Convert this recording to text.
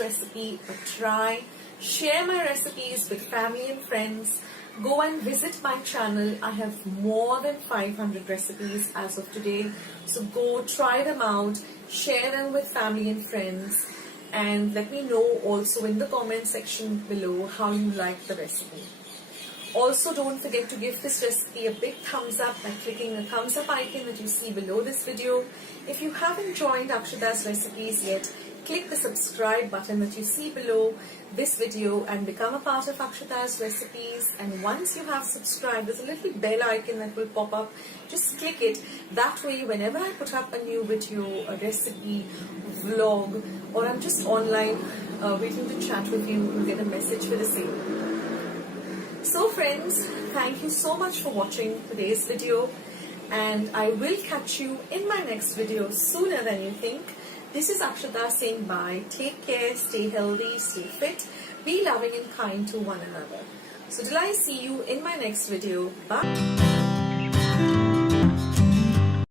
recipe a try. Share my recipes with family and friends. Go and visit my channel. I have more than 500 recipes as of today. So go try them out, share them with family and friends, and let me know also in the comment section below how you like the recipe. Also, don't forget to give this recipe a big thumbs up by clicking the thumbs up icon that you see below this video. If you haven't joined Akshata's recipes yet, click the subscribe button that you see below this video and become a part of Akshata's recipes. And once you have subscribed, there's a little bell icon that will pop up. Just click it. That way, whenever I put up a new video, a recipe, vlog, or I'm just online waiting to chat with you, you'll get a message for the same. So friends, thank you so much for watching today's video, and I will catch you in my next video sooner than you think. This is Akshata saying bye. Take care, stay healthy, stay fit, be loving and kind to one another. So till I see you in my next video, bye.